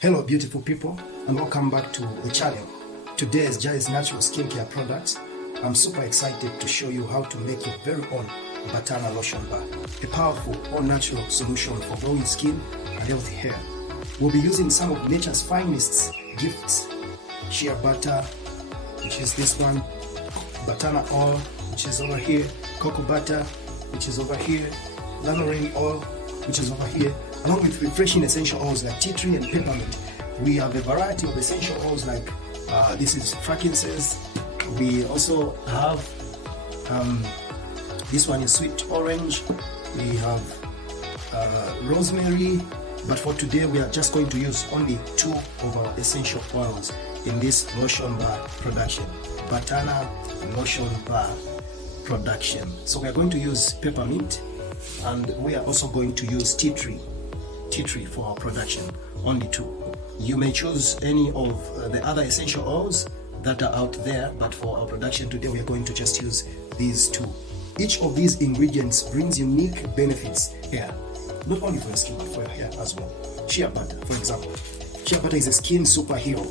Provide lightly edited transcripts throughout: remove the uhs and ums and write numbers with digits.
Hello beautiful people, and welcome back to the channel. Today is Jai's natural skincare products. I'm super excited to show you how to make your very own Batana lotion bar, a powerful all-natural solution for glowing skin and healthy hair. We'll be using some of nature's finest gifts: shea butter, which is this one, Batana oil, which is over here, cocoa butter, which is over here, lanolin oil, which is over here, along with refreshing essential oils like tea tree and peppermint. We have a variety of essential oils like this is frankincense. We also have this one is sweet orange. We have rosemary, but for today we are just going to use only 2 of our essential oils in this lotion bar production, Batana lotion bar production. So we are going to use peppermint, and we are also going to use tea tree for our production, only 2. You may choose any of the other essential oils that are out there, but for our production today we are going to just use these 2. Each of these ingredients brings unique benefits here, not only for your skin but for your hair as well. Shea butter, for example. Shea butter is a skin superhero,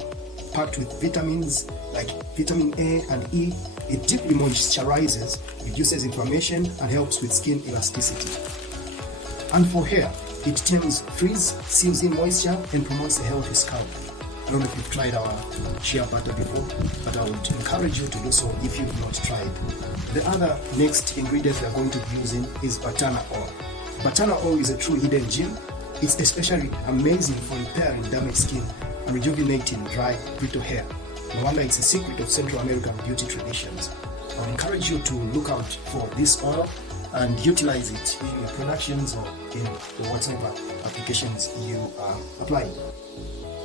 packed with vitamins like vitamin A and E. It deeply moisturizes, reduces inflammation, and helps with skin elasticity. And for hair, it tames frizz, seals in moisture, and promotes a healthy scalp. I don't know if you've tried our shea butter before, but I would encourage you to do so if you've not tried. The other next ingredient we are going to be using is Batana oil. Batana oil is a true hidden gem. It's especially amazing for repairing damaged skin and rejuvenating dry, brittle hair. No wonder it's a secret of Central American beauty traditions. I would encourage you to look out for this oil and utilize it in your productions or in whatever applications you are applying.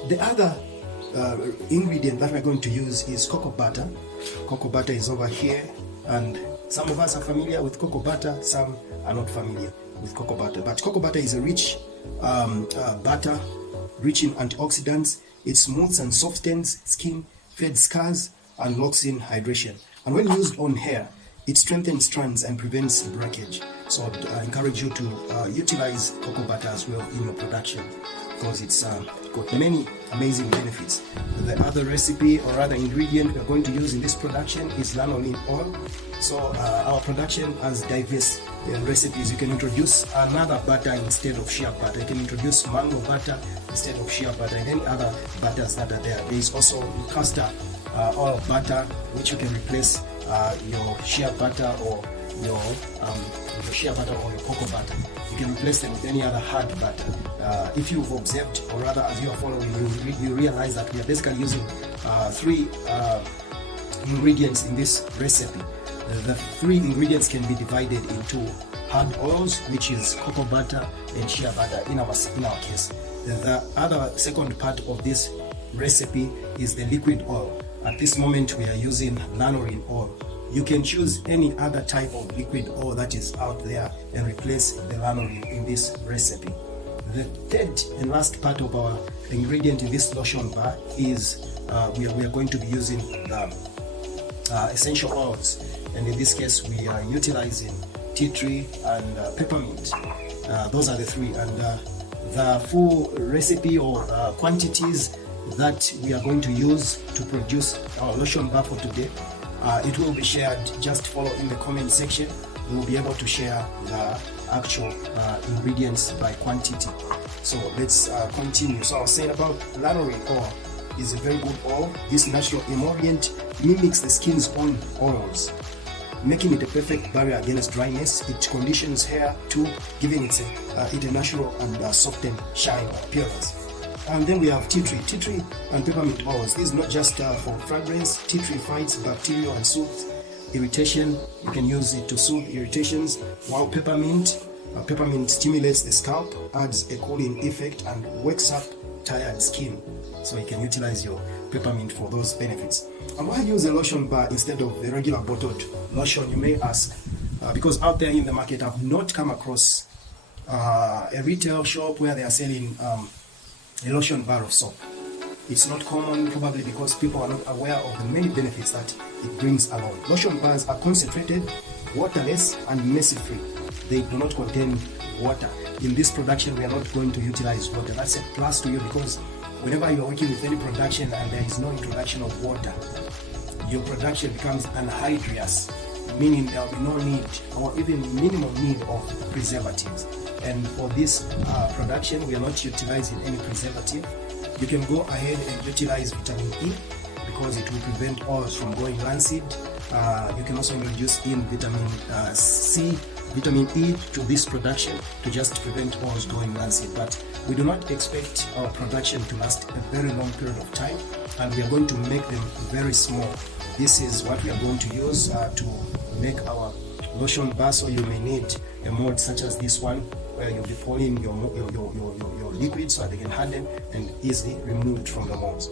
The other ingredient that we're going to use is cocoa butter. Cocoa butter is over here, and some of us are familiar with cocoa butter, some are not familiar with cocoa butter. But cocoa butter is a rich butter, rich in antioxidants. It smooths and softens skin, fades scars, and locks in hydration. And when used on hair, it strengthens strands and prevents breakage. So I encourage you to utilize cocoa butter as well in your production, because it's got many amazing benefits. The other recipe or other ingredient we are going to use in this production is lanolin oil. So our production has diverse recipes. You can introduce another butter instead of shea butter. You can introduce mango butter instead of shea butter, and any other butters that are there. There is also castor oil butter, which you can replace your shea butter or your shea butter or your cocoa butter. You can replace them with any other hard butter. If you've observed, or rather as you are following, you realize that we are basically using 3 ingredients in this recipe. The 3 ingredients can be divided into hard oils, which is cocoa butter and shea butter in our case. The other second part of this recipe is the liquid oil. At this moment we are using lanolin oil. You can choose any other type of liquid oil that is out there and replace the lanolin in this recipe. The third and last part of our ingredient in this lotion bar is we are going to be using the essential oils, and in this case we are utilizing tea tree and peppermint. Those are the 3, and the full recipe or quantities that we are going to use to produce our lotion bar for today, it will be shared. Just follow in the comment section. We will be able to share the actual ingredients by quantity. So let's continue. So I was saying about lanolin oil is a very good oil. This natural emollient mimics the skin's own oils, making it a perfect barrier against dryness. It conditions hair too, giving it a natural and softened shine or appearance. And then we have tea tree and peppermint oils. This is not just for fragrance. Tea tree fights bacteria and soothes irritation. You can use it to soothe irritations, while peppermint stimulates the scalp, adds a cooling effect, and wakes up tired skin. So you can utilize your peppermint for those benefits. And why use a lotion bar instead of the regular bottled lotion, you may ask? Because out there in the market I've not come across a retail shop where they are selling a lotion bar of soap. It's not common, probably because people are not aware of the many benefits that it brings along. Lotion bars are concentrated, waterless, and messy-free. They do not contain water. In this production, we are not going to utilize water. That's a plus to you, because whenever you are working with any production and there is no introduction of water, your production becomes anhydrous, meaning there will be no need or even minimum need of preservatives. And for this production, we are not utilizing any preservative. You can go ahead and utilize vitamin E because it will prevent oils from going rancid. You can also introduce in vitamin C, vitamin E to this production to just prevent oils going rancid. But we do not expect our production to last a very long period of time, and we are going to make them very small. This is what we are going to use to make our lotion bar. So you may need a mold such as this one, where you'll be pouring your liquid so that they can harden and easily removed from the molds.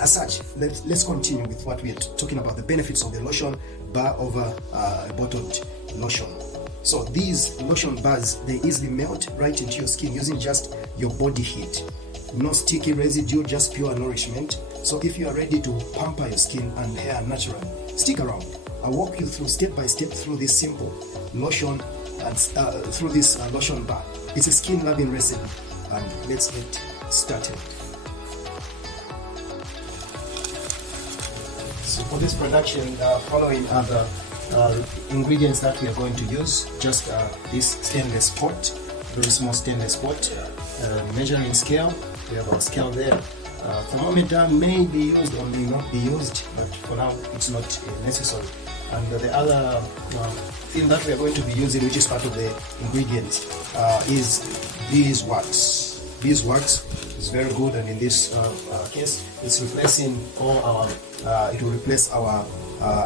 As such, let's continue with what we are talking about, the benefits of the lotion bar over a bottled lotion. So these lotion bars, they easily melt right into your skin using just your body heat. No sticky residue, just pure nourishment. So if you are ready to pamper your skin and hair naturally, stick around. I'll walk you through step by step through this simple lotion and through this lotion bar. It's a skin loving recipe, and let's get started. So for this production, following are the ingredients that we are going to use. Just this stainless pot, very small stainless pot, measuring scale. We have our scale there. Thermometer may be used or may not be used, but for now it's not necessary. And the other thing that we are going to be using, which is part of the ingredients, is beeswax. Beeswax is very good, and in this case, it's replacing all our. It will replace our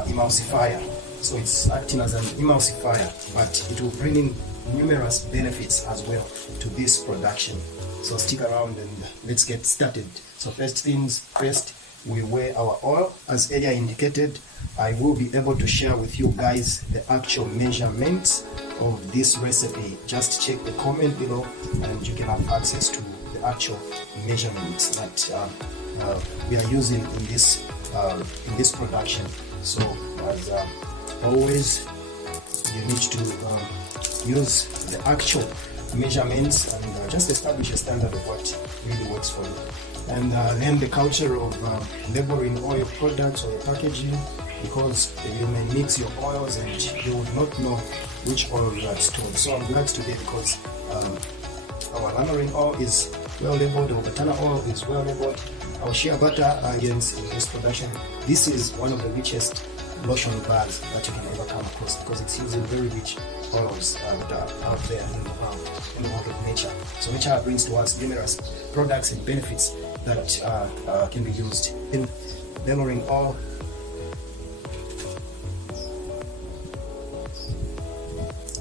emulsifier. So it's acting as an emulsifier, but it will bring in numerous benefits as well to this production. So stick around and let's get started. So first things first, we weigh our oil. As earlier indicated, I will be able to share with you guys the actual measurements of this recipe. Just check the comment below and you can have access to the actual measurements that we are using in this production. So as always, you need to use the actual measurements and just establish a standard of what really works for you. And then the culture of labeling all your products or your packaging, because you may mix your oils and you will not know which oil you have stored. So I'm glad today because our lanolin oil is well labeled, our batana oil is well labeled, our shea butter against in this production. This is one of the richest lotion bars that you can ever come across because it's using very rich oils that are out there in the world of nature. So nature brings to us numerous products and benefits that can be used in lanolin oil.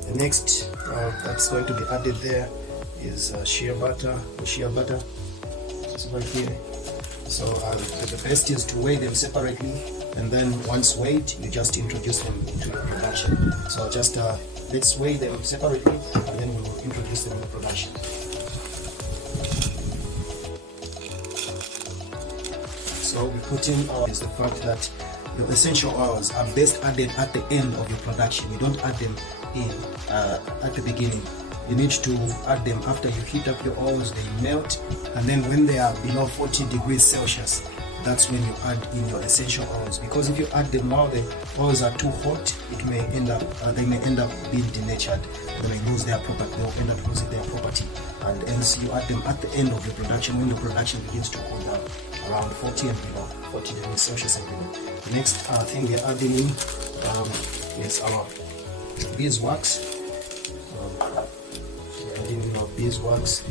The next that's going to be added there is shea butter. It's right here. So the best is to weigh them separately, and then once weighed, you just introduce them into your production. So just let's weigh them separately, and then we will introduce them in the production. So we put in is the fact that your essential oils are best added at the end of your production. You don't add them in at the beginning. You need to add them after you heat up your oils, they melt, and then when they are below 40 degrees Celsius, that's when you add in your essential oils. Because if you add them while the oils are too hot, it may end up they may end up being denatured. They may lose their property. They'll end up losing their property. And hence you add them at the end of your production when the production begins to cool down around 40 and below, 40 degrees Celsius and below. The next thing we are adding in is our beeswax. Adding in our beeswax.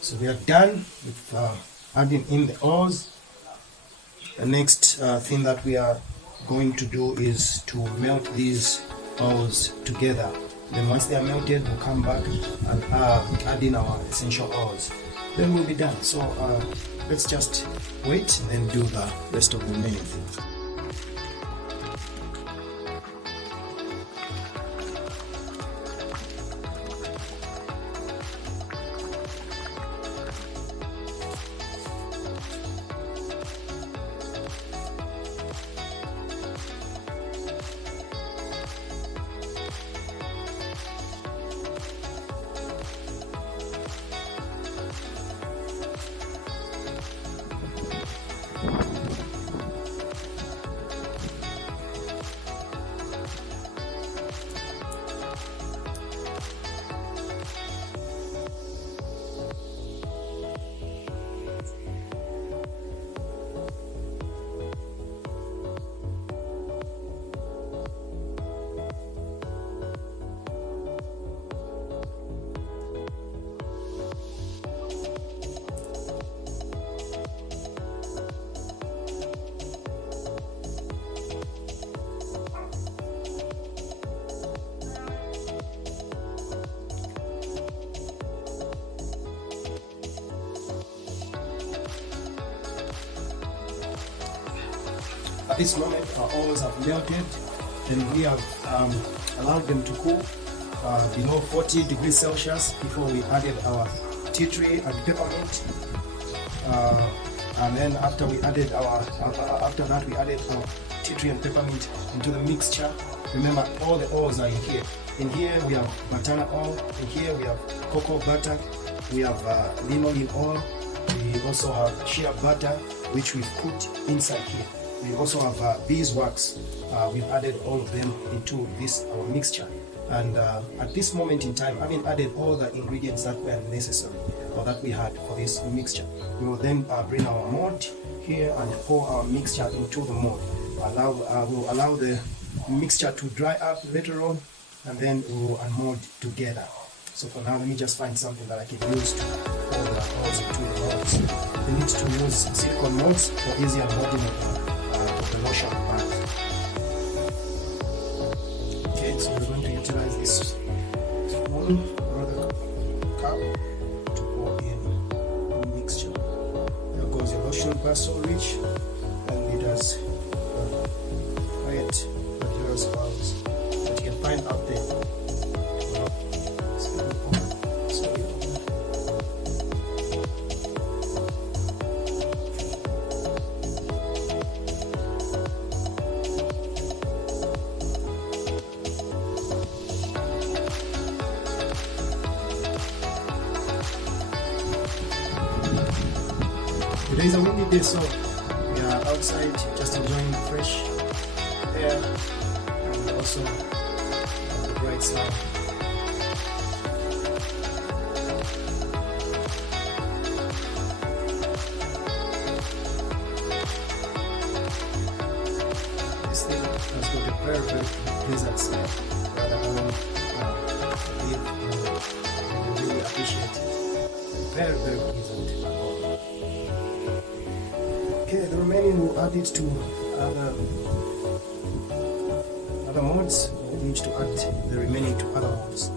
So we are done with adding in the oils. The next thing that we are going to do is to melt these oils together. Then once they are melted, we'll come back and add in our essential oils. Then we'll be done. So let's just wait and then do the rest of the remaining things. this moment our oils have melted, and we have allowed them to cool below 40 degrees Celsius before we added our tea tree and peppermint. And then after that we added our tea tree and peppermint into the mixture. Remember, all the oils are in here. In here we have banana oil. In here we have cocoa butter. We have lanolin oil. We also have shea butter, which we've put inside here. We also have beeswax. We've added all of them into this our mixture. And at this moment in time, having added all the ingredients that were necessary or that we had for this mixture, we will then bring our mold here and pour our mixture into the mold. We'll allow the mixture to dry up later on, and then we will unmold together. So for now, let me just find something that I can use to pour the oils into the molds. We need to use silicone molds for easier molding of the lotion part. Okay, so we're going to utilize this spoon or the cup to pour in the mixture. There goes your lotion bar, so rich, and it has quite luxurious oils that you can find out there. Today is a windy day, so we are outside just enjoying the fresh air and also the bright sun. This thing has got a very, very pleasant smell. Rather than you really appreciate it. Very, very pleasant. Okay, the remaining we'll add it to other molds. We'll need to add the remaining to other molds.